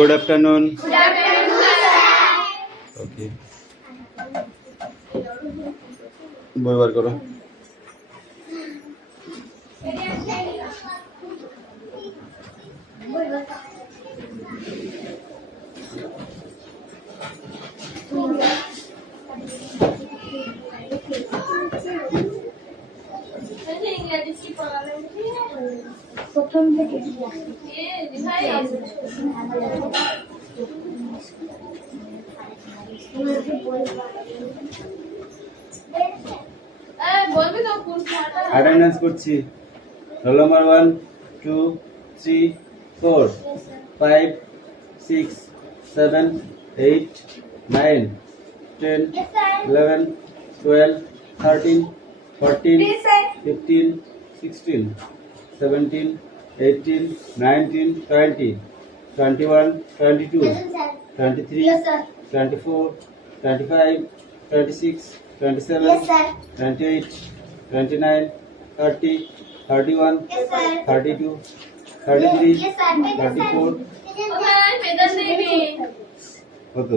Good afternoon. Good afternoon, sir. Okay. বই বার করো। প্রথম থেকে অ্যাটেন্ডেন্স করছি। রোল নাম্বার 1 2 3 4 5 6 7 8 9 10 11 12 13 14 15 16 17 18 19 20 21 22 23 24 25 26 27 28 29 30 31 32 33 34 কত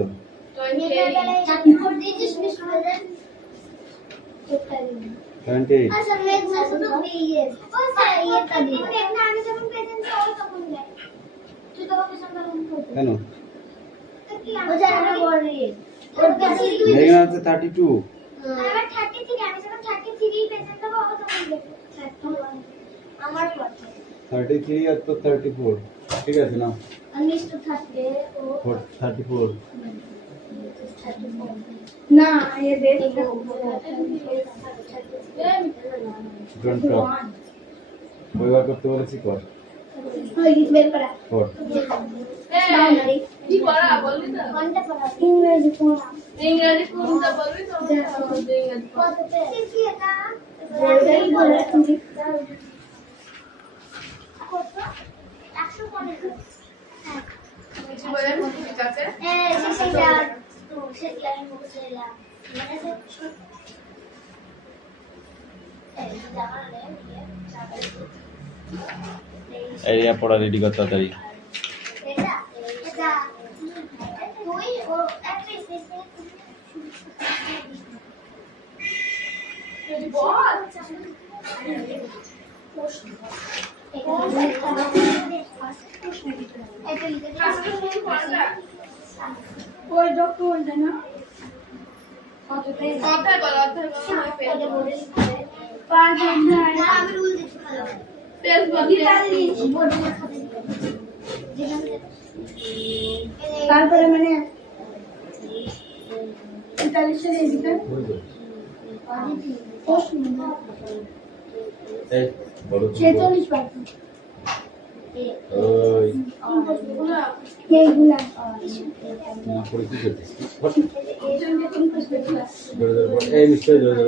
28 কেন মেঘনা হচ্ছে 32 33 আর তো 34 ঠিক আছে না 34 না ये देख ডোন্ট টক বই বার করতে বলেছি কর বের করা কর কি পড়া বলবি তো ইংরেজি পড়া ইংরেজি কোনটা বলবি তো ইংরেজি এরিয়া পড়া রেডি কর তাড়াতাড়ি ওই ডকুমেন্টটা না অধ্যায় বল পাঁচ অধ্যায় পেজ বল তারপরে মানে 45 এর এদিকে প্রশ্ন এই বড় 46 পার্ট ওই এইগুলা না পড়ে কি করছিস এইগুলা এই নিশ্চয় ধরে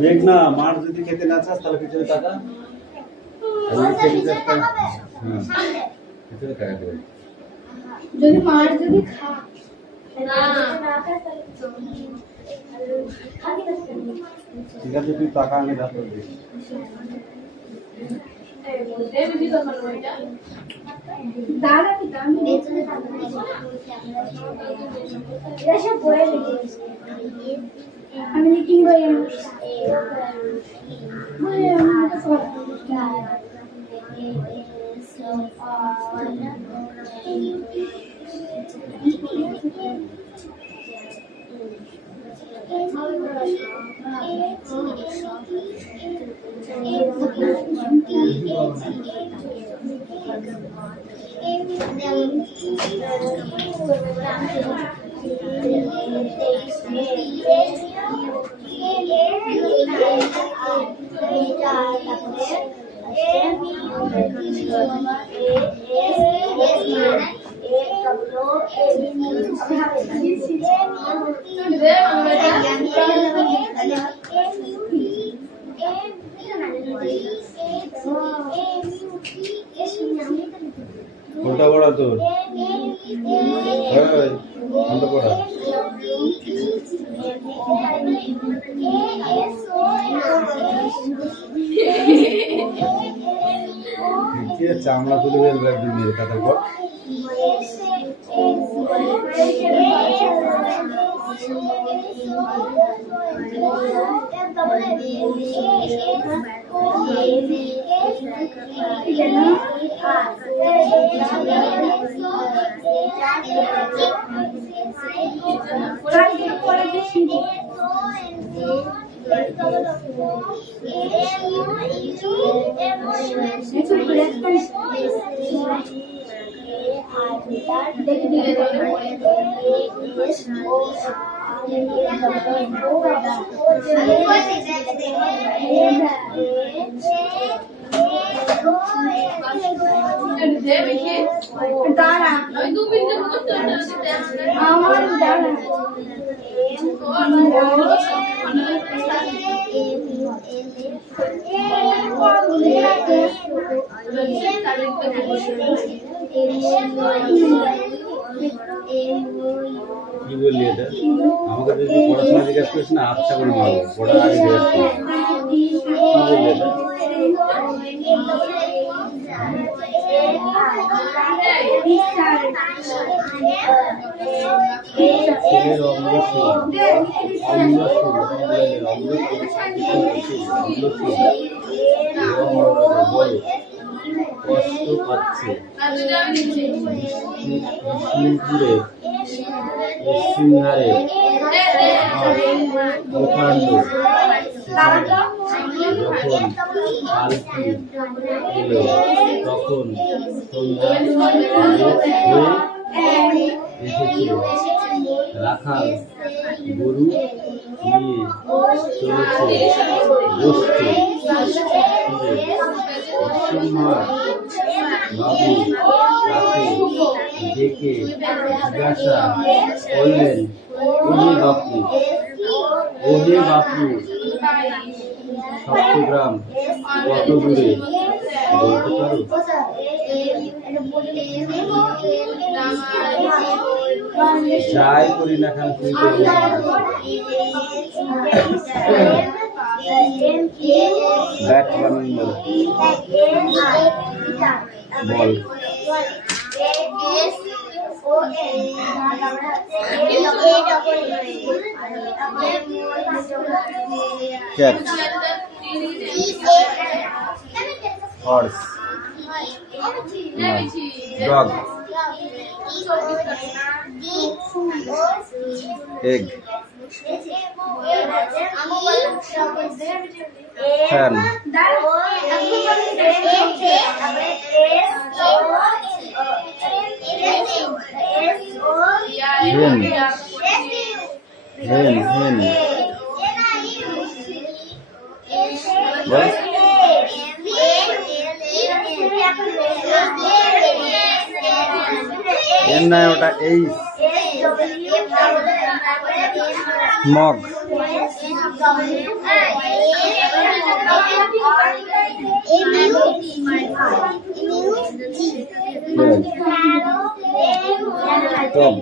মেঘনা মার যদি খেতে না চাস তাহলে পিছনে টাকা পিছনে টাকা দেবে যদি মার যদি খা ঠিক আছে তুই টাকা আনে যা করবি দাদা কি দাম আমি লিখিং বই কোনটা বড় তোর? অন্ত পড়া চামড়া তুলে বের দিনের কাটার পর দাঁড়া ওই 2 মিনিটের মতো চলে আসবে আমার দাঁড়া কি বললি এটা আমাকে যদি পড়াশোনা জিজ্ঞাসা করিস না আচ্ছা করে মারবো পড়ার আগে জিজ্ঞাসা করিস কি বললি এটা ছেলের কষ্ট পাচ্ছে বিষ্ণুপুরে পশ্চিম ধারে প্রকাণ্ড যখন পালকি এলো তখন সন্ধ্যা হয়ে এসেছিল রাখাল গরু নিয়ে চলেছে বসছে সিংহর বাবু তাকে ডেকে জিজ্ঞাসা করলেন ওহে বাপু সপ্তগ্রাম কত দূরে বলতে পারো যাই করি না কেন তুই Batman ball cat horse dog egg fan hen what এর না ওটা এই মগ টম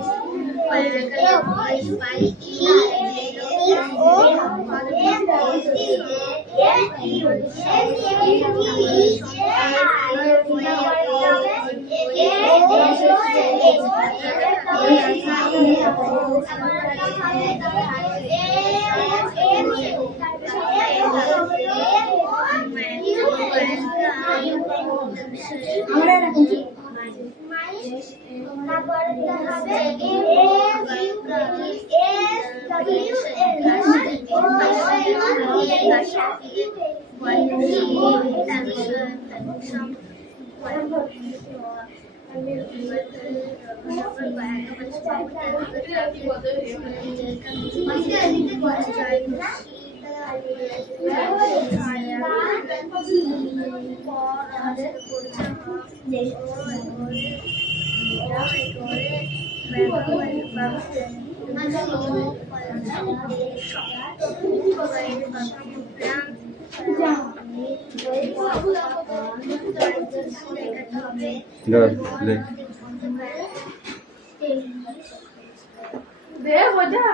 দে বোঝা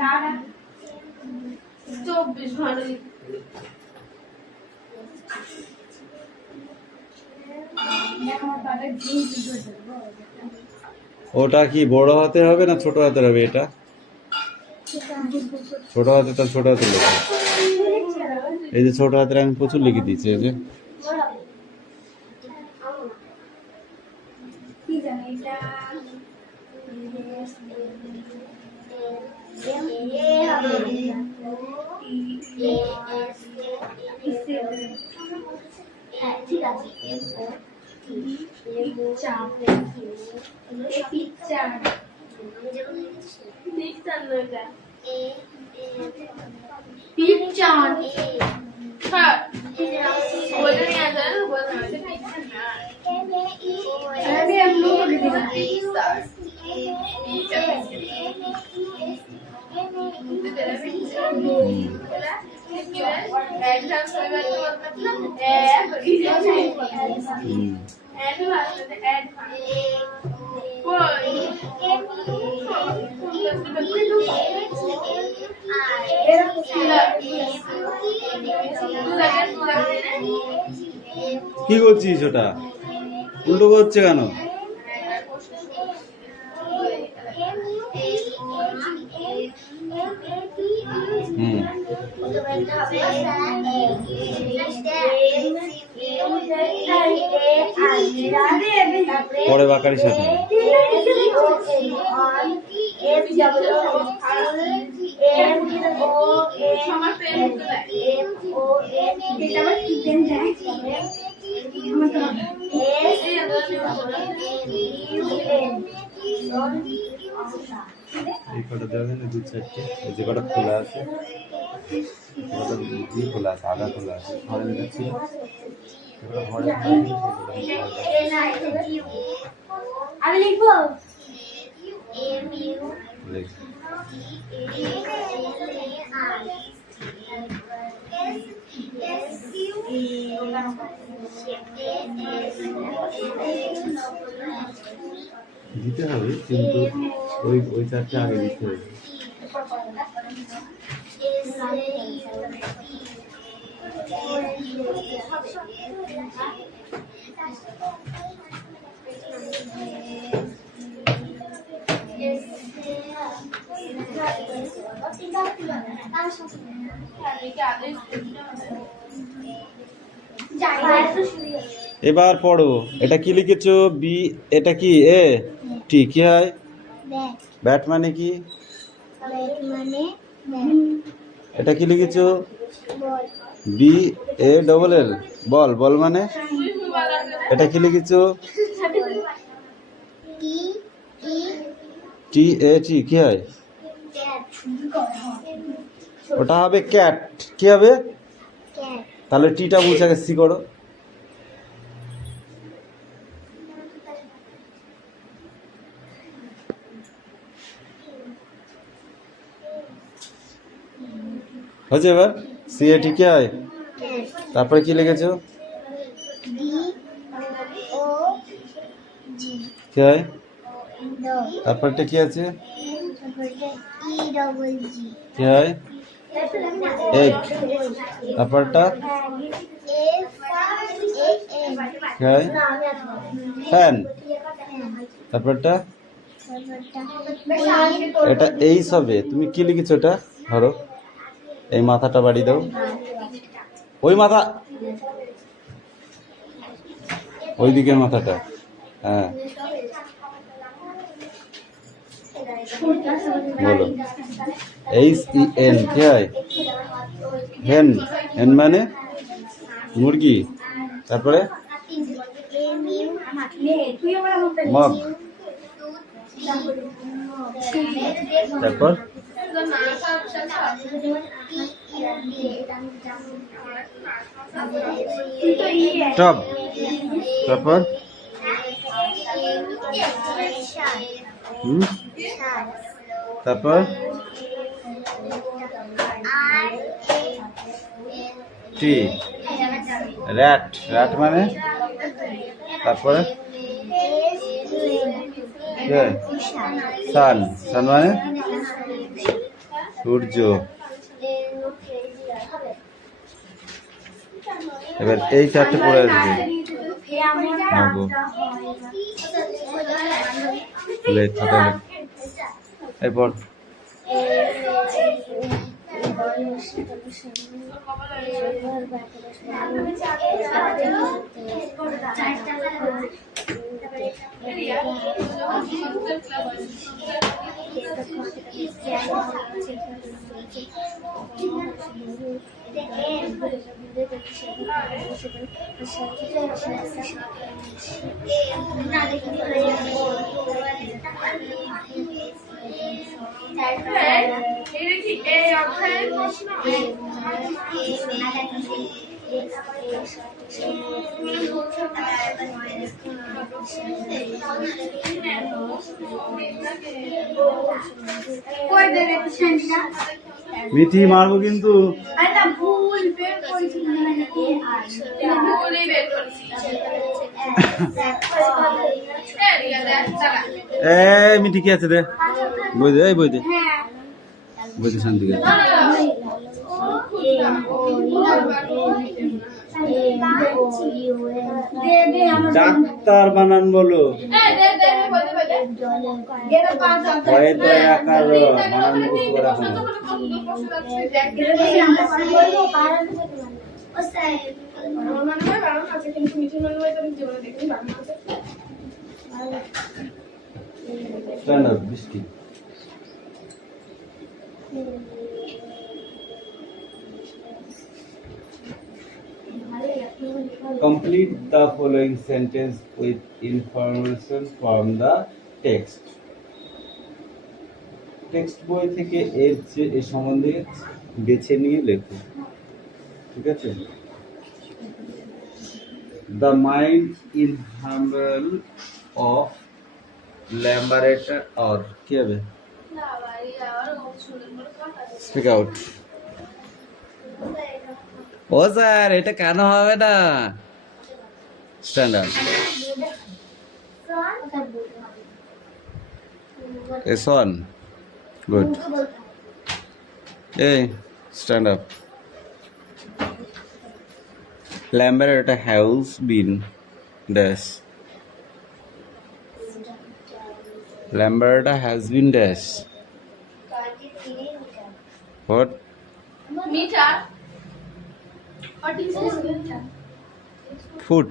দাঁড়া 24 ঘন্টা ওটা কি বড় হাতে হবে না ছোট হাতের হবে? এটা ছোট হাতে, তার ছোট হাতে লেখা। এই যে ছোট হাতের আমি প্রচুর লিখে দিয়েছি। এই যে কি জানি এটা ঠিক আছে পিকচার হ্যাঁ বলে নিয়ে আসা বলে আমি এমনি করে দিলাম কি করছিস? ওটা উল্টো করছে কেন? পরে বাকারির সাথে এই কটা দেবেন, দু চারটে। এই যে কটা খোলা আছে, খোলা আছে, আধা খোলা আছে, ঘরে দিচ্ছি। আমি লিখবো দিতে হবে, কিন্তু ওই চারটে আগে দিতে হবে। এবার পড়ো। এটা কি লিখেছো? বি। এটা কি এ টি? কি হয়? ব্যাট মানে কি? এটা কি লিখেছো? বি এ ডবল এল, বল। বল মানে এটা কি লিখেছো? টি এ টি। কি হয়? ওটা হবে ক্যাট। কি হবে? তাহলে টিটা মুছে আগে সি করো। হচ্ছে এবার সি এ টি। কি হয়? তারপরে কি লিখেছো? কি হয়? তারপরটা কি আছে? কি হয়? এগ। তারপরটা কি হয়? ফ্যান। তারপরটা এটা এই সবে। তুমি কি লিখেছো? এটা ধরো, এই মাথাটা বাড়ি দাও। ওই মাথা, ওই দিকের মাথাটা। হ্যাঁ বলো। H E N. কি হয়? হেন। হেন মানে মুরগি। তারপরে মগ। তারপর টব। তারপর তারপর টি। র্যাট। র্যাট মানে তারপরে সান। সান মানে সূর্য। এবার এই চারটে পড়ে আসবে। মাগো লেখ খাতা লেখ। এরপর এটা কি এই অধ্যায়ের প্রশ্ন? কই দেবে সেন্টটা? মিঠি মারবো কিন্তু। আরে না ভুল বের করেছি মানে কি আর ভুলই বের করছি। এই রিয়া দেখ চালা। এই মিঠি কি আছে দে, বই দে, এই বই দে, হ্যাঁ বই দে শান্তি করে। দে দে আমার ডাক্তার বানান বলো। এই দে দে বল দে গেলে পাঁচ ভয়ে তো একার বানান বুঝতে পারা হয় না। স্ট্যান্ড আপ বৃষ্টি। Complete the following sentence with information from the text. Text বই থেকে এর সম্বন্ধে বেছে নিয়ে লেখো। ঠিক আছে? The mind inhumble of Lamberetta or কি হবে? Speak out. ও স্যার এটা কেন হবে না? Stand up. এস অন। গুড। এই stand up. Lamberetta has been dash. Lamberetta has been dash. What? Meter What is this? Food.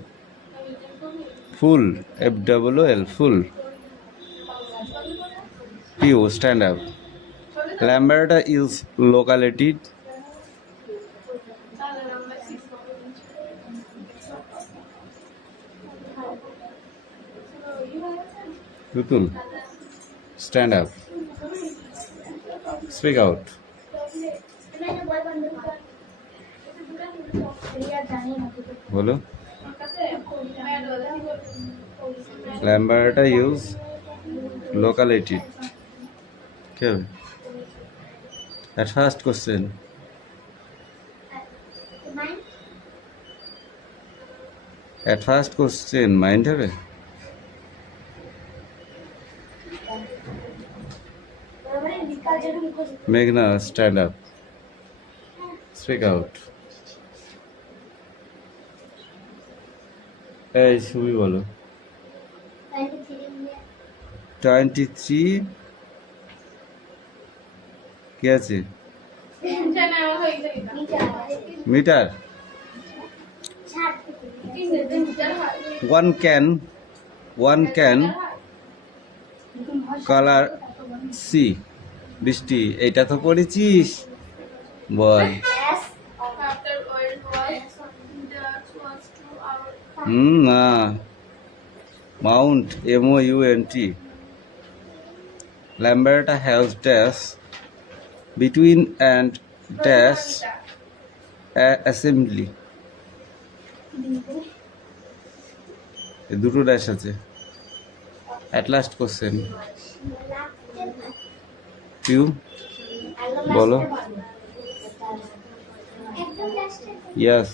Full. F-double-O-L. Full. P-O. Stand up. Lamberetta is locality. Tutul. Stand up. Speak out. বলো। Lamberetta use locality. কি হবে? At first question. At first question mind হবে? Meghna, stand up. Speak out. এই ছবি বলো। 23 কি আছে? Metre. one can color see. বৃষ্টি এইটা তো পড়েছিস, বল। না, Mount MOUNT. Lamberetta has dash between and dash assembly. দুটো ড্যাশ আছে। At last question. You বলো। Yes.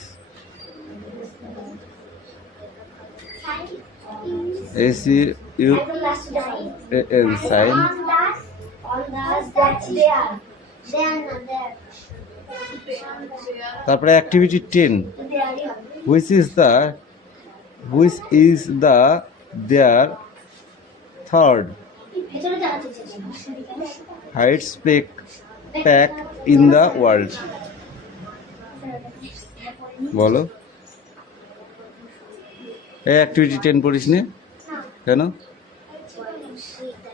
SCUAN sign. তারপরে activity 10, which is the their third highest pack in the world. বলো, এই অ্যাক্টিভিটি 10 পড়িস নি কেন?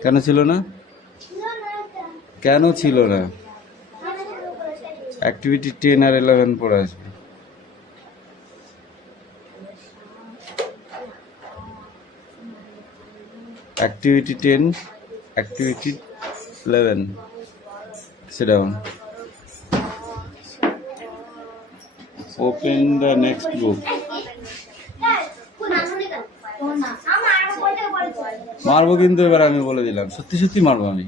কেন ছিল না? কেন ছিল না? অ্যাক্টিভিটি 10 আর 11 পড়ে আসবে। Activity 10, Activity 11. Sit down. Open the next book. মারবো কিন্তু এবার আমি বলে দিলাম, সত্যি সত্যি মারবো আমি।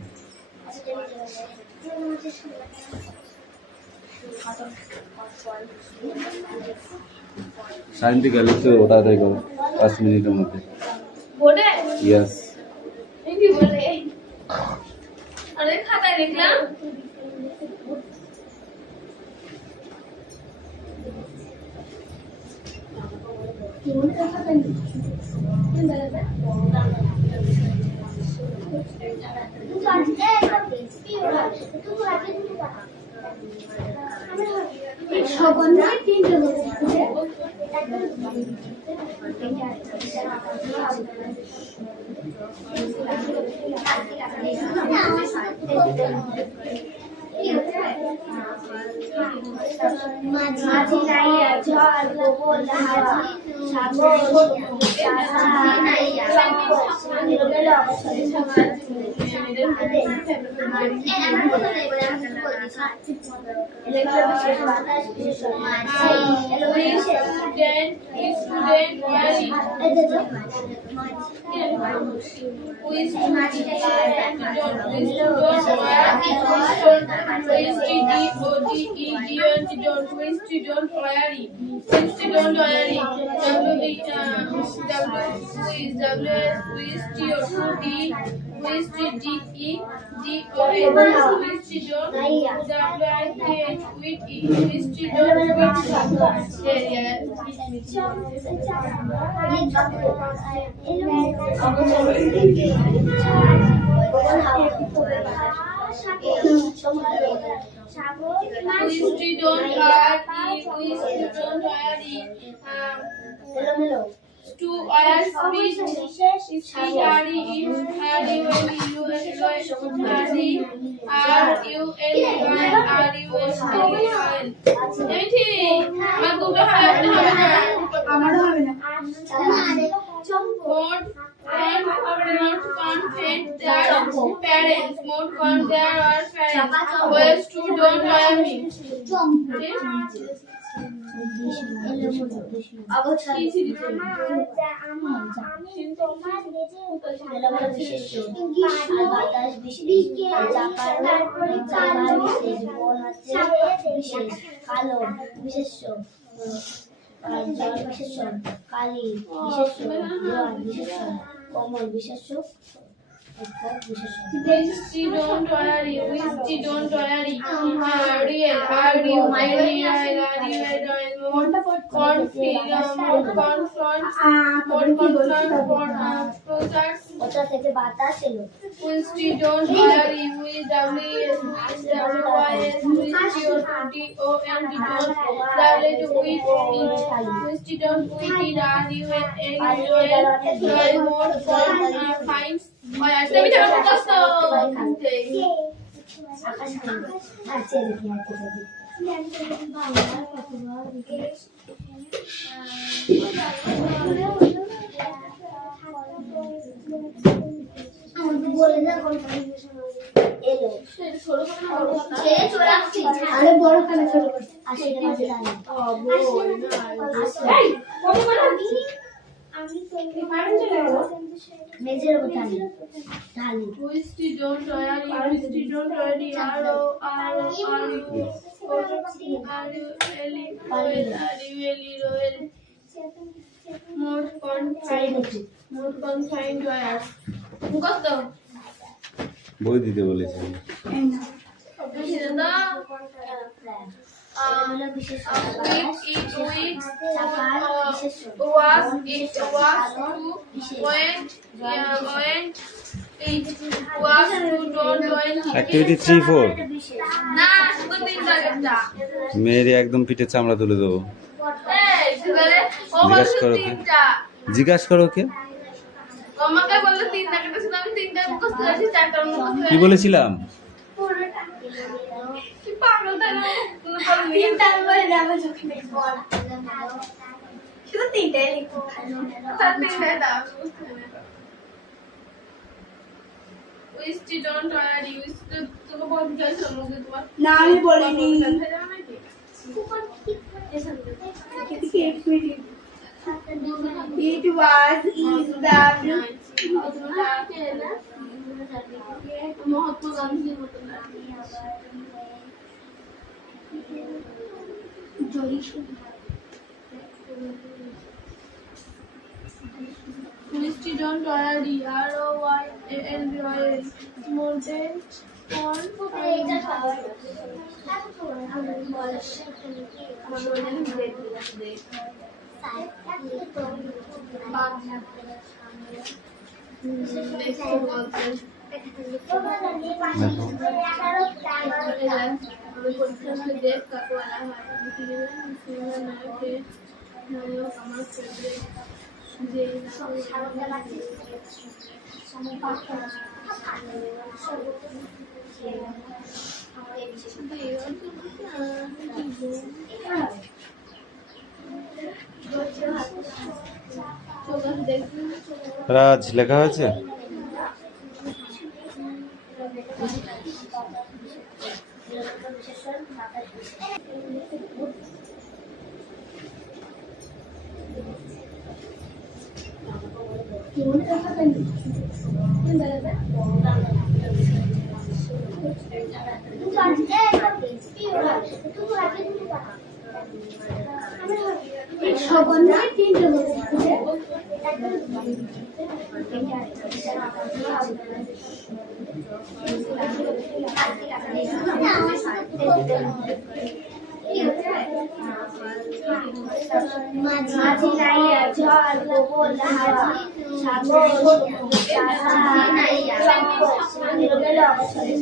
সাইন্টি গেলে তো তাড়াতাড়ি করো, 5 মিনিটের মধ্যে। বোর্ডে ইয়েস। এই কি বলে? আরে খাতায় লিখলাম। মাঝি নাইয়া জল গোবর হাজি সাগর নাইয়া এলোমেলো অবস্থায় to oil speed study in don't worry, don't worry. Real, don't worry, বই দিতে বলেছি। ছিল না অ্যাক্টিভিটি 3-4 না শুধু তিনটা একটা মেয়ের একদম পিঠে চামড়া তুলে দেবো। এই এবারে ও জিজ্ঞাসা বলছে করো কে? তিনটা জিজ্ঞাসা করো ওকে আমাকে বললো তিনটা কিন্তু শুধু আমি তিনটা মুখস্থ করেছি চারটা মুখস্থ কি বলেছিলাম? কি পাগল তাই না তিনটার মধ্যে যাবে চোখে দেখবো শুধু তিনটাই লিখবো তার তিনটাই দাও উইস্টি ডোন্ট ওয়ারি উইস্টি তোকে বলতে চাইছিলাম মুখে তোমার না আমি বলিনি It was is the Mahatma গান্ধীর মতো Misty don't worry, R-O-Y-A-L-B-Y-L Mountain on রাজ লেখা হয়েছে? মাঝি নাইয়া জল গোবর হাজি সাগর নাইয়া নিরবেল অবসরে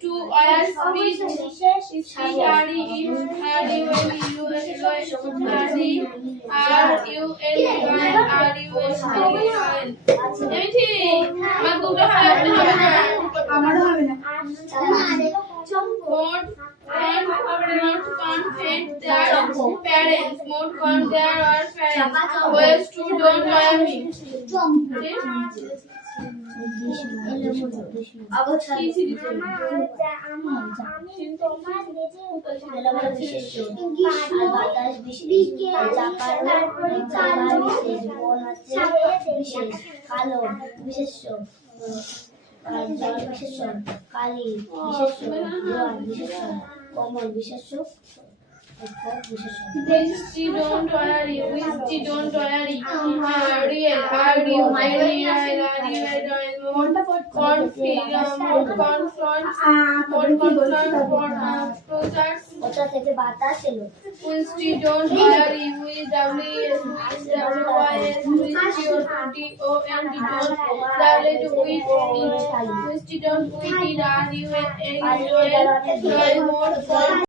to oil speech parents more con there or parents ways to don't wear me Misty don't worry, Misty don't worry. Real, ওটা থেকে বাতাস এলো Misty don't worry, W-S, W-Y-S, Misty O-T-O-N-D don't Misty don't